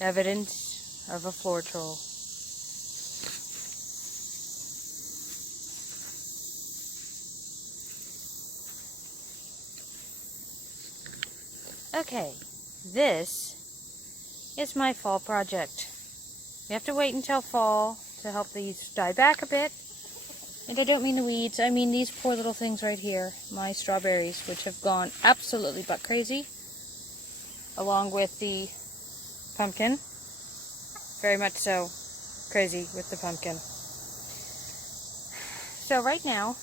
Evidence of a floor troll. Okay, this is my fall project. We have to wait until fall to help these die back a bit. And I don't mean the weeds, I mean these poor little things right here, my strawberries, which have gone absolutely butt crazy, along with the pumpkin. Very much so crazy with the pumpkin. So right now,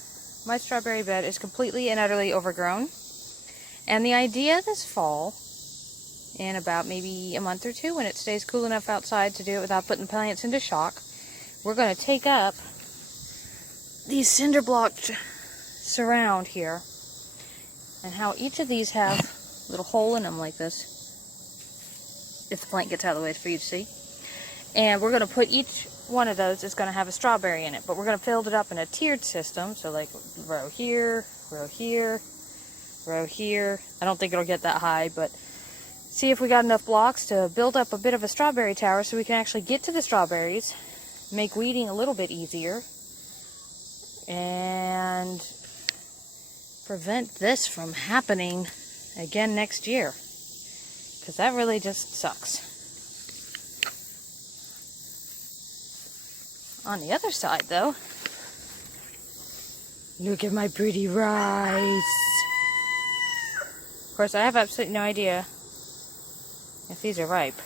my strawberry bed is completely and utterly overgrown. And the idea this fall, in about maybe a month or two, when it stays cool enough outside to do it without putting the plants into shock, we're going to take up these cinder blocked surround here, and how each of these have a little hole in them like this, if the plant gets out of the way for you to see. And we're going to put each one of those is going to have a strawberry in it, but we're going to build it up in a tiered system, so like row here, row here, row here. I don't think it'll get that high, but see if we got enough blocks to build up a bit of a strawberry tower so we can actually get to the strawberries, make weeding a little bit easier, and prevent this from happening again next year, because that really just sucks. On the other side though, look at my pretty rice. Of course, I have absolutely no idea if these are ripe.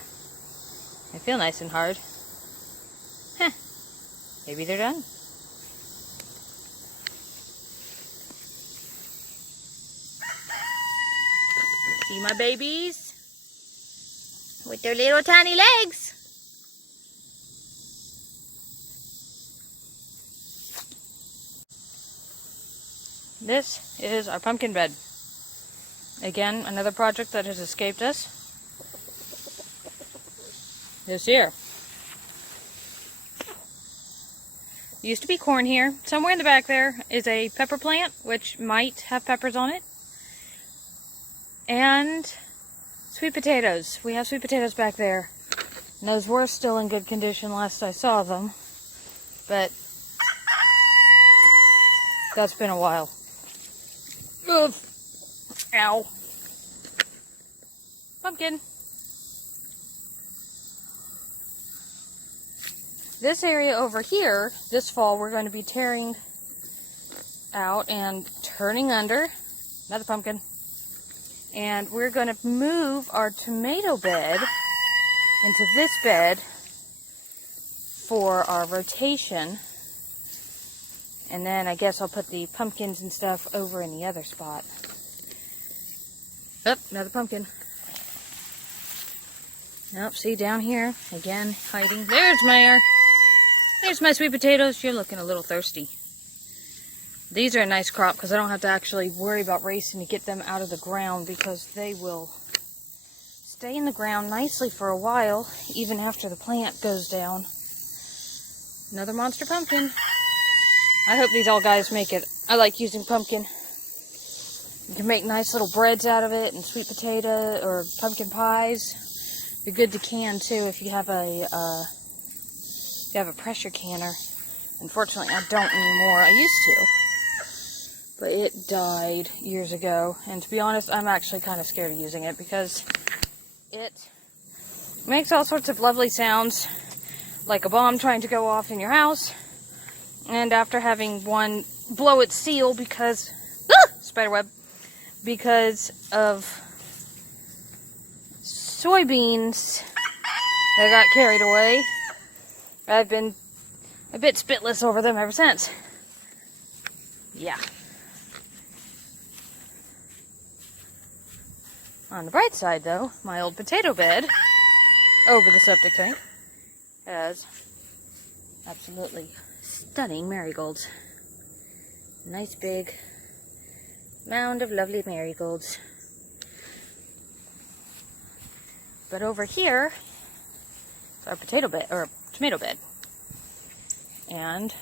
They feel nice and hard. Heh, maybe they're done. See my babies? With their little tiny legs. This is our pumpkin bed. Again, another project that has escaped us this year. Used to be corn here. Somewhere in the back there is a pepper plant, which might have peppers on it. And sweet potatoes. We have sweet potatoes back there. And those were still in good condition last I saw them. But that's been a while. Ugh. Ow. Pumpkin. This area over here, this fall, we're going to be tearing out and turning under. Another pumpkin. And we're going to move our tomato bed into this bed for our rotation. And then I guess I'll put the pumpkins and stuff over in the other spot. Oh, another pumpkin. Nope, see down here, again, hiding. There's my sweet potatoes. You're looking a little thirsty. These are a nice crop because I don't have to actually worry about racing to get them out of the ground, because they will stay in the ground nicely for a while, even after the plant goes down. Another monster pumpkin. I hope these all guys make it. I like using pumpkin. You can make nice little breads out of it, and sweet potato or pumpkin pies. They're good to can too if you have a pressure canner. Unfortunately, I don't anymore. I used to. But it died years ago, and to be honest, I'm actually kind of scared of using it because it makes all sorts of lovely sounds, like a bomb trying to go off in your house, and after having one blow its seal because, spiderweb, because of soybeans that got carried away, I've been a bit spitless over them ever since. Yeah. On the bright side, though, my old potato bed over the septic tank has absolutely stunning marigolds. Nice big mound of lovely marigolds. But over here is our potato bed, or tomato bed. And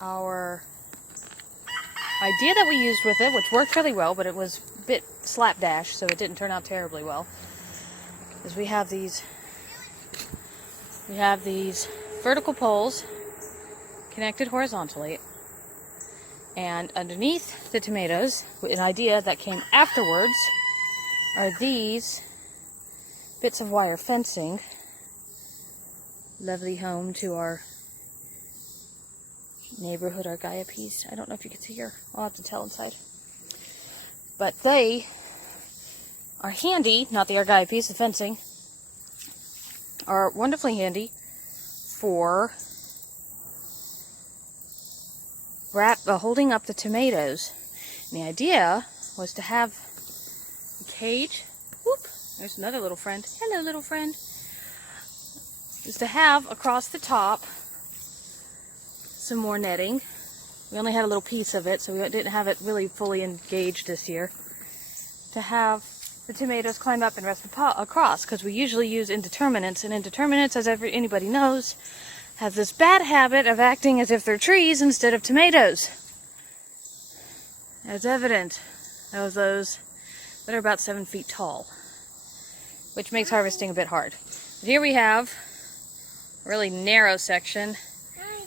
our idea that we used with it, which worked really well, but it was a bit slapdash, so it didn't turn out terribly well, is we have these vertical poles connected horizontally, and underneath the tomatoes, an idea that came afterwards, are these bits of wire fencing. Lovely home to our neighborhood, our Gaia piece. I don't know if you can see here. I'll have to tell inside. But they are handy, not the Argaia piece, the fencing, are wonderfully handy for holding up the tomatoes. And the idea was to have a cage. Whoop! There's another little friend. Hello, little friend. Is to have across the top some more netting. We only had a little piece of it, so we didn't have it really fully engaged this year. To have the tomatoes climb up and rest across, because we usually use indeterminates, and indeterminates, as anybody knows, have this bad habit of acting as if they're trees instead of tomatoes. As evident of those that are about 7 feet tall, which makes harvesting a bit hard. But here we have a really narrow section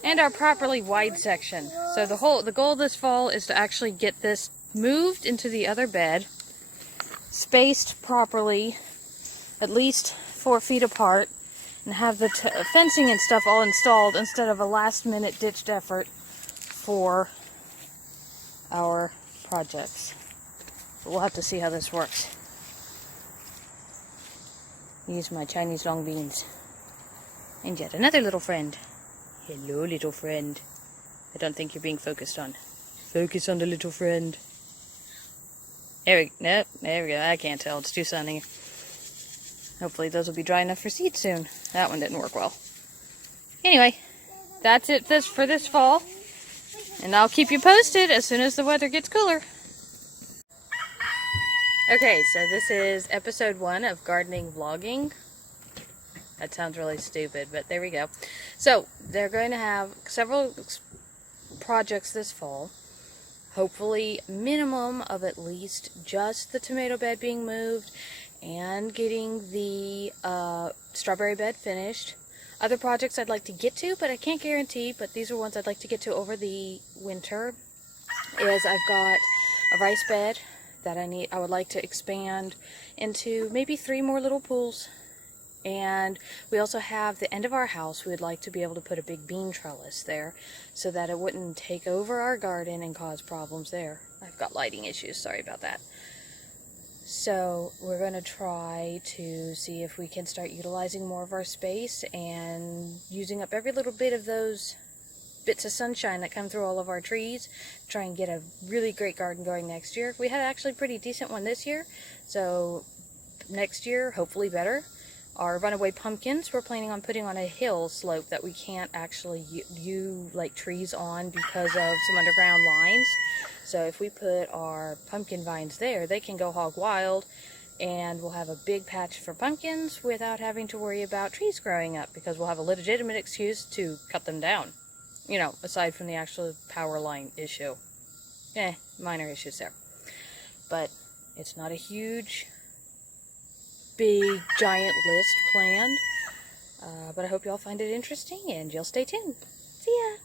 and our properly wide section. So the goal this fall is to actually get this moved into the other bed, spaced properly, at least 4 feet apart, and have the fencing and stuff all installed instead of a last-minute ditched effort for our projects. But we'll have to see how this works. Use my Chinese long beans. And yet another little friend. Hello, little friend. I don't think you're being focused on. Focus on the little friend. There we go. I can't tell. It's too sunny. Hopefully those will be dry enough for seed soon. That one didn't work well. Anyway, that's it for this fall. And I'll keep you posted as soon as the weather gets cooler. Okay, so this is episode 1 of gardening vlogging. That sounds really stupid, but there we go. So, they're going to have several projects this fall. Hopefully, minimum of at least just the tomato bed being moved and getting the strawberry bed finished. Other projects I'd like to get to, but I can't guarantee, but these are ones I'd like to get to over the winter, is I've got a rice bed that I would like to expand into maybe 3 more little pools. And we also have the end of our house. We would like to be able to put a big bean trellis there so that it wouldn't take over our garden and cause problems there. I've got lighting issues, sorry about that. So we're going to try to see if we can start utilizing more of our space and using up every little bit of those bits of sunshine that come through all of our trees. Try and get a really great garden going next year. We had actually a pretty decent one this year, so next year hopefully better. Our runaway pumpkins we're planning on putting on a hill slope that we can't actually like trees on because of some underground lines. So if we put our pumpkin vines there, they can go hog wild, and we'll have a big patch for pumpkins without having to worry about trees growing up, because we'll have a legitimate excuse to cut them down. You know, aside from the actual power line issue. Minor issues there. But it's not a huge, big, giant list planned. But I hope you all find it interesting, and you'll stay tuned. See ya!